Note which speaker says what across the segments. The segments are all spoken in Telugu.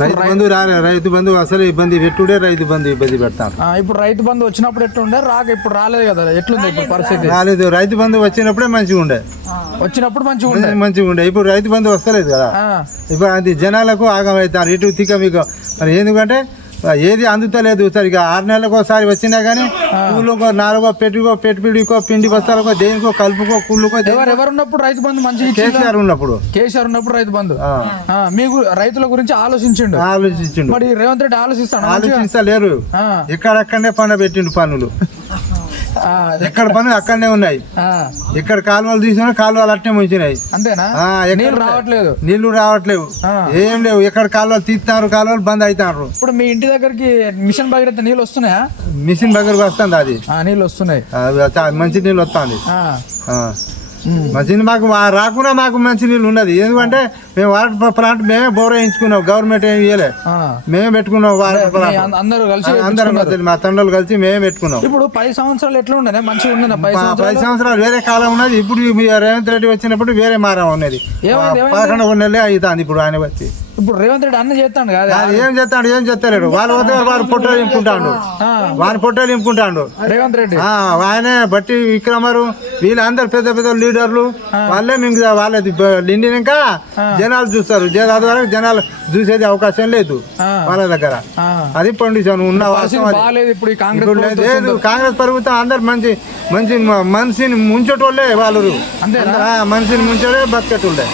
Speaker 1: రైతు బంధు రాలే రైతు బంధు అసలు ఇబ్బంది పెట్టుడే రైతు బంధు ఇబ్బంది పెడతాను
Speaker 2: ఆ, ఇప్పుడు రైతు బంధు వచ్చినప్పుడు ఎట్లుండే? రాక ఇప్పుడు రాలేదు కదా ఎట్లుంది ఇప్పుడు పరిస్థితి?
Speaker 1: రాలేదు. రైతు బంధు వచ్చినప్పుడే మంచిగా ఉండే.
Speaker 2: వచ్చినప్పుడు మంచిగా ఉండే.
Speaker 1: మంచిగా ఉండే. ఇప్పుడు రైతు బంధు వస్తలేదు కదా.
Speaker 2: ఆ,
Speaker 1: ఇప్పుడు అది జనాలకు ఆగమవుతారు. ఇటు తిక్క మీకు మరి ఎందుకంటే ఏది అందుతలేదు. సరిగా ఆరు నెలలకు ఒకసారి వచ్చినా కానీ కూలుకో నాలుగో పెట్టుకో పెట్టుబడికో పిండి బస్తాలకో దేనికో కలుపుకో కుళ్ళుకో
Speaker 2: ఎవరు ఉన్నప్పుడు రైతు బంధు ఇచ్చిండు?
Speaker 1: కేసీఆర్ ఉన్నప్పుడు.
Speaker 2: కేసీఆర్ ఉన్నప్పుడు రైతు బంధు. మీకు రైతుల గురించి ఆలోచించిండు?
Speaker 1: ఆలోచించిండు.
Speaker 2: మరి రేవంత్ రెడ్డి ఆలోచిస్తాడు మంచిగా?
Speaker 1: ఆలోచించలేరు
Speaker 2: ఆ,
Speaker 1: ఎక్కడక్కడనే పండ పెట్టిండు పనులు. ఎక్కడ పనులు అక్కడనే ఉన్నాయి. ఎక్కడ కాలువలు తీసినా కాలువలు అట్నే ముంచినాయి.
Speaker 2: అంతేనా? నీళ్ళు రావట్లేదు.
Speaker 1: నీళ్ళు రావట్లేవు. ఏం లేవు. ఎక్కడ కాలువలు తీస్తున్నారు కాలువలు బంద్ అవుతారు
Speaker 2: ఇప్పుడు మీ ఇంటి దగ్గరికి మిషన్ భగీరథ నీళ్ళు వస్తున్నాయా?
Speaker 1: మిషన్ దగ్గరకు వస్తుంది అది.
Speaker 2: నీళ్ళు వస్తున్నాయి.
Speaker 1: మంచి నీళ్ళు వస్తుంది. మంచి మాకు రాకుండా మాకు మంచి నీళ్ళు ఉన్నది. ఎందుకంటే మేము వాటర్ ప్లాంట్ మేమే బోర్ వేయించుకున్నాం. గవర్నమెంట్ ఏమి ఇవ్వలే. మేమే పెట్టుకున్నాం వాటర్ ప్లాంట్.
Speaker 2: అందరూ కలిసి
Speaker 1: అందరం కలిసి మా తండ్రులు కలిసి మేమే పెట్టుకున్నాం.
Speaker 2: ఇప్పుడు పది సంవత్సరాలు ఎట్లా ఉండేనా మంచిగా పది సంవత్సరాలు?
Speaker 1: వేరే కాలం ఉన్నది. ఇప్పుడు రేవంత్ రెడ్డి వచ్చినప్పుడు వేరే మారం ఉన్నది? పదకొండు నెలలే అవుతుంది ఇప్పుడు ఆయన వచ్చి.
Speaker 2: ఇప్పుడు రేవంత్ రెడ్డి అన్న చేస్తాడు కదా.
Speaker 1: ఏం చేస్తాడు ఏం చేస్తలేడు. వాళ్ళు పోతే వారు పొట్టలు నింపుకుంటాడు.
Speaker 2: ఆ,
Speaker 1: వారి పొట్టలు నింపుకుంటాడు.
Speaker 2: రేవంత్ రెడ్డి.
Speaker 1: ఆయనే బట్టి విక్రమరు వీళ్ళందరూ పెద్ద పెద్ద లీడర్లు వాళ్ళే మీకు వాళ్ళది నిండినాక జనాలు చూస్తారు. జనాల ద్వారా జనాలు చూసేది అవకాశం లేదు. వాళ్ళ దగ్గర. అది పండిస్తాను ఉన్న లేదు. కాంగ్రెస్ ప్రభుత్వం అందరు మంచి మంచి మనిషిని ముంచటోళ్ళే వాళ్ళు మనిషిని ముంచడే బతికేటోళ్ళే.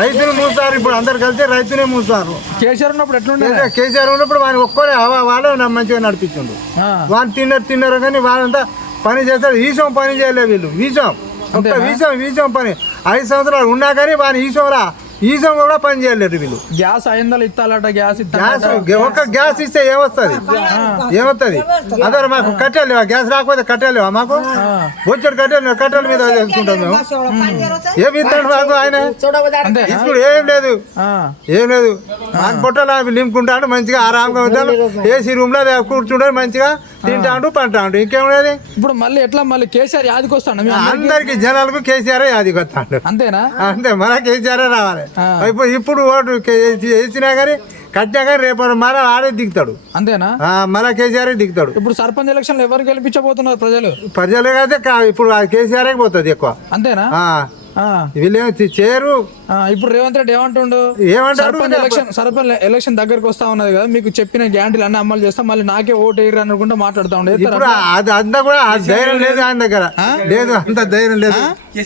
Speaker 1: రైతులు మూస్తారు. ఇప్పుడు అందరు కలిసి రైతునే మూస్తారు.
Speaker 2: కేసీఆర్ ఉన్నప్పుడు ఎట్లుండే?
Speaker 1: కేసీఆర్- ఉన్నప్పుడు వాడిని ఒక్కడే వాళ్ళే మంచిగా నడిపించిండు వాళ్ళు తిన్నారు తిన్నారు కానీ వాళ్ళంతా పని చేస్తారు ఈసం పని చేయలే వీళ్ళు. వీసం వీసం వీసం పని. ఐదు సంవత్సరాలు ఉన్నా కానీ వాని ఈసంరా ఈసం కూడా పని చేయలేరు వీళ్ళు.
Speaker 2: గ్యాస్ వందలు ఇస్తాలట గ్యాస్
Speaker 1: గ్యాస్ ఒక్క గ్యాస్. ఇస్తే ఏమొస్తుంది? ఏమొస్తుంది? అందరు మాకు కట్టెలు గ్యాస్ రాకపోతే కట్టెలు మాకు? వచ్చాడు కట్టెలు కట్టెల మీద చేసుకుంటాం మేము. ఏమి ఇస్తాడు మాకు ఆయన? ఇప్పుడు ఏం లేదు.
Speaker 2: ఆ,
Speaker 1: ఏం లేదు. మాకు పొట్టలు అవి నింపుకుంటాడు మంచిగా ఆరాంగా ఉంటాడు ఏసీ రూమ్లో కూర్చుంటాడు మంచిగా తింటాడు పంటాడు. ఇంకేమున్నది
Speaker 2: ఇప్పుడు మళ్ళీ ఎట్లా? మళ్ళీ కేసీఆర్ యాదికి వస్తాడు? అందరికి?
Speaker 1: జనాలకు కేసీఆర్ అది కొత్తాడు
Speaker 2: అంతేనా?
Speaker 1: అంతే మన కేసీఆర్ రావాలి.
Speaker 2: ఆ.
Speaker 1: ఇప్పుడు ఓటు వేసినా కానీ కట్టినా కానీ రేపు మన ఆడే దిగుతాడు.
Speaker 2: అంతేనా?
Speaker 1: మళ్ళా కేసీఆర్ దిగుతాడు.
Speaker 2: ఇప్పుడు సర్పంచ్ ఎలక్షన్ ఎవరు గెలిపించబోతున్నారు ప్రజలు?
Speaker 1: ప్రజలు అయితే కా- ఇప్పుడు కేసీఆర్ పోతుంది ఎక్కువ.
Speaker 2: అంతేనా?
Speaker 1: వీళ్ళేమో చి- చేయరు.
Speaker 2: ఆ, ఇప్పుడు రేవంత్ రెడ్డి ఏమంటుండు? సర్పంచ్ ఎలక్షన్ సర్పంచ్ ఎలక్షన్ దగ్గరకు వస్తా ఉన్నది కదా మీకు చెప్పిన గ్యారంటీలు అన్ని అమలు చేస్తాం మళ్ళీ నాకే ఓటు వేయరు అనుకుంటా మాట్లాడుతా ఉండే.
Speaker 1: ఇప్పుడు అది అంతా కూడా ధైర్యం లేదు ఆయన దగ్గర. లేదు అంత ధైర్యం లేదు.